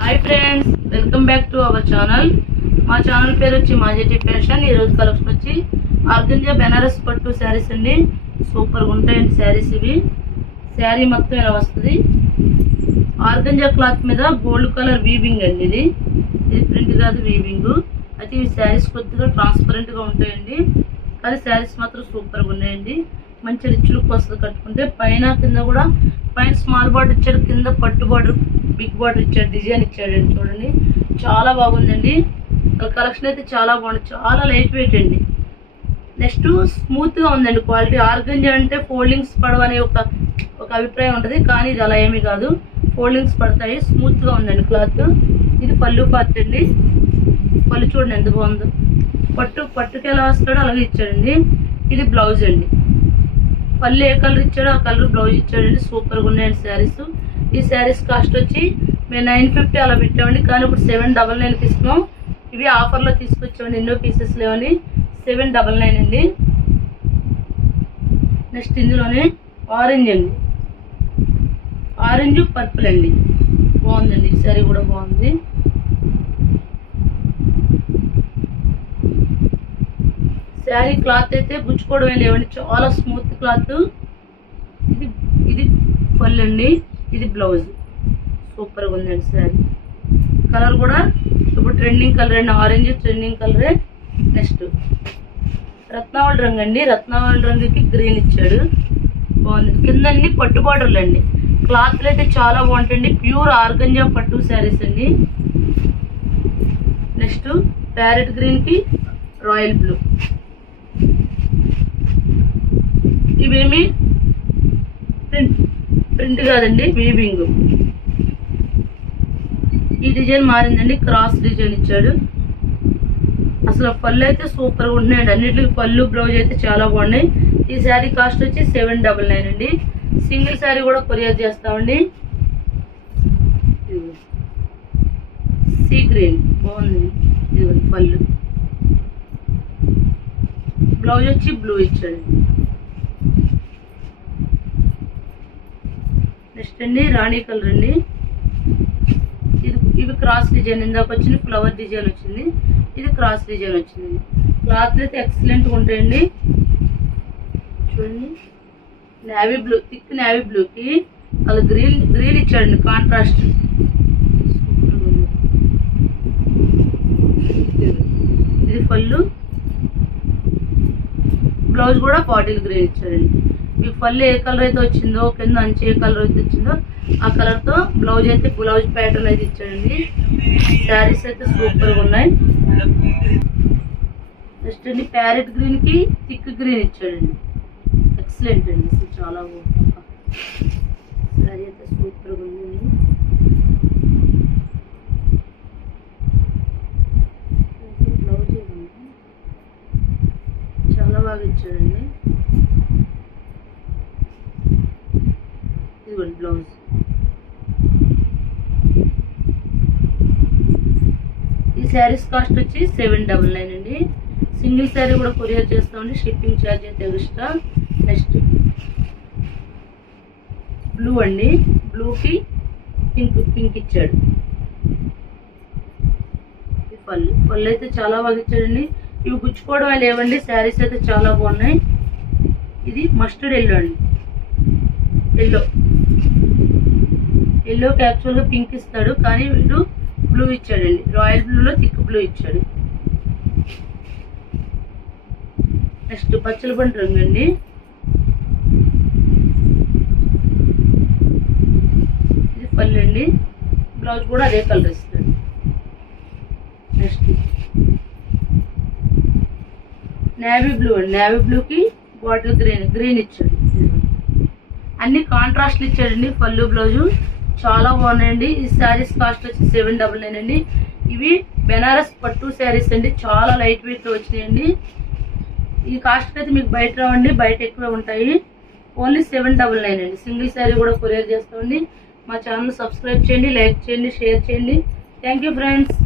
Hi friends, welcome back to our channel. మా channel పేరు వచ్చి మాజెటి ఫ్యాషన్। ఈ రోజు కలెక్షన్ వచ్చి ఆర్గంజా బెనారస్ పట్టు శారీస్ అండి। సూపర్ గా ఉంటాయండి శారీస్ ఇవి। శారీ మొత్తం ఇలా వస్తుంది। ఆర్గంజా క్లాత్ మీద గోల్డ్ కలర్ వీవింగ్ అండి। ఇది ప్రింట్ కాదు వీవింగ్। అయితే ఈ శారీస్ కొద్దిగా ట్రాన్స్పరెంట్ గా ఉంటాయండి, కానీ శారీస్ మాత్రం సూపర్ గా ఉన్నాయండి। మంచి రిచ్ లుక్ వస్తుంది కట్టుకుంటే। పైన కింద కూడా పైన స్మాల్ బార్డర్ ఇచ్చాడు, కింద పట్టు బార్డర్ బిగ్ బార్డర్ ఇచ్చాడు, డిజైన్ ఇచ్చాడండి। చూడండి చాలా బాగుందండి। కలెక్షన్ అయితే చాలా బాగుంది, చాలా లైట్ వెయిట్ అండి। నెక్స్ట్ స్మూత్ గా ఉందండి క్వాలిటీ। ఆర్గంజా అంటే ఫోల్డింగ్స్ పడవనే ఒక అభిప్రాయం ఉంటుంది, కానీ ఇది అలా ఏమీ కాదు, ఫోల్డింగ్స్ పడతాయి। స్మూత్ గా ఉందండి క్లాత్। ఇది పళ్ళు పార్ట్ అండి। పళ్ళు చూడండి ఎంత బాగుందో, పట్టుకి ఎలా వస్తాడో అలాగే ఇచ్చాడండి। ఇది బ్లౌజ్ అండి। పళ్ళు ఏ కలర్ ఇచ్చాడో ఆ కలర్ బ్లౌజ్ ఇచ్చాడండి। సూపర్గా ఉన్నాయండి శారీస్। ఈ శారీస్ కాస్ట్ వచ్చి మేము 950 అలా పెట్టామండి, కానీ ఇప్పుడు 799కి ఇస్తున్నాం। ఇవి ఆఫర్లో తీసుకొచ్చామండి, ఎన్నో పీసెస్ లేవని 799 అండి। నెక్స్ట్ ఇందులోనే ఆరెంజ్ అండి, ఆరెంజ్ పర్పుల్ అండి, బాగుందండి। ఈ శారీ కూడా బాగుంది। శారీ క్లాత్ అయితే గుచ్చుకోవడమే లేవండి, చాలా స్మూత్ క్లాత్। ఇది పళ్ళు అండి, ఇది బ్లౌజ్। సూపర్గా ఉందండి శారీ। కలర్ కూడా ఇప్పుడు ట్రెండింగ్ కలర్ అండి, ఆరెంజ్ ట్రెండింగ్ కలరే। నెక్స్ట్ రత్నావళి రంగు అండి, రత్నావళి రంగుకి గ్రీన్ ఇచ్చాడు, బాగుంది। కింద అన్ని పట్టు బార్డర్లు అండి। క్లాత్లు అయితే చాలా బాగుంటాయండి, ప్యూర్ ఆర్గంజా పట్టు శారీస్ అండి। నెక్స్ట్ ప్యారెట్ గ్రీన్ కి రాయల్ బ్లూ। ఇవేమి ప్రింట్ కాదండి, వీవింగ్। ఈ డిజైన్ మారిందండి, క్రాస్ డిజైన్ ఇచ్చాడు। అసలు పళ్ళు అయితే సూపర్గా ఉంటున్నాయండి, అన్నిటికి పళ్ళు బ్లౌజ్ అయితే చాలా బాగున్నాయి। ఈ శారీ కాస్ట్ వచ్చి 799 అండి। సింగిల్ శారీ కూడా కొరియర్ చేస్తామండి। సీ గ్రీన్ బాగుంది, ఇది పళ్ళు, బ్లౌజ్ వచ్చి బ్లూ ఇచ్చాడు। నెక్స్ట్ అండి రాణి కలర్ అండి, ఇవి క్రాస్ డిజైన్, ఇందాక వచ్చింది ఫ్లవర్ డిజైన్ వచ్చింది, ఇది క్రాస్ డిజైన్ వచ్చింది। క్లాత్లు అయితే ఎక్సలెంట్గా ఉంటాయండి। చూడండి నేవీ బ్లూ, థిక్ నేవీ బ్లూకి అలా గ్రీన్ ఇచ్చాడండి, కాంట్రాస్ట్। ఇది పళ్ళు, బ్లౌజ్ కూడా బాటిల్ గ్రీన్ ఇచ్చాడండి। ఈ పళ్ళు ఏ కలర్ అయితే వచ్చిందో, కింద అంచు ఏ కలర్ అయితే వచ్చిందో ఆ కలర్ తో బ్లౌజ్ అయితే బ్లౌజ్ ప్యాటర్న్ అయితే ఇచ్చాడండి। శారీస్ అయితే సూపర్ గా ఉన్నాయి। నెక్స్ట్ అండి ప్యారెట్ గ్రీన్ కి థిక్ గ్రీన్ ఇచ్చాడండి, ఎక్సలెంట్ అండి, చాలా బాగుంది। శారీ అయితే సూపర్ గా ఉందండి। బ్లౌజ్ చాలా బాగా ఇచ్చాడండి, ఇదిగోండి బ్లౌజ్। ఈ శారీస్ కాస్ట్ వచ్చి 799 అండి। సింగిల్ శారీ కూడా కొరియర్ చేస్తామండి, షిప్పింగ్ ఛార్జ్ అయితే ఎక్స్ట్రా। నెక్స్ట్ బ్లూ అండి, బ్లూకి పింక్ ఇచ్చాడు। ఈ పళ్ళు అయితే చాలా బాగా ఇచ్చాడండి, ఇవి గుచ్చుకోవడం లేవండి, శారీస్ అయితే చాలా బాగున్నాయి। ఇది మస్టర్డ్ ఎల్లో అండి, ఎల్లోకి యాక్చువల్గా పింక్ ఇస్తాడు, కానీ వీడు బ్లూ ఇచ్చాడండి, రాయల్ బ్లూలో థిక్ బ్లూ ఇచ్చాడు। నెక్స్ట్ పచ్చల పండు రంగు అండి, ఇది పళ్ళు అండి, బ్లౌజ్ కూడా అదే కలర్ ఇస్తాడు। నెక్స్ట్ నేవీ బ్లూ అండి, నేవీ బ్లూకి బాటిల్ గ్రీన్ ఇచ్చాడు। అన్ని కాంట్రాస్ట్లు ఇచ్చాడండి, పళ్ళు బ్లౌజు చాలా బాగున్నాయండి। ఈ శారీస్ కాస్ట్ వచ్చి 799 అండి। ఇవి బెనారస్ పట్టు శారీస్ అండి, చాలా లైట్ వెయిట్ లో వచ్చినాయండి। ఈ కాస్ట్ అయితే మీకు బయట రావండి, బయట ఎక్కువ ఉంటాయి, ఓన్లీ 799 అండి। సింగిల్ శారీ కూడా కొరియర్ చేస్తామండి। మా ఛానల్ సబ్స్క్రైబ్ చేయండి, లైక్ చేయండి, షేర్ చేయండి। Thank you friends.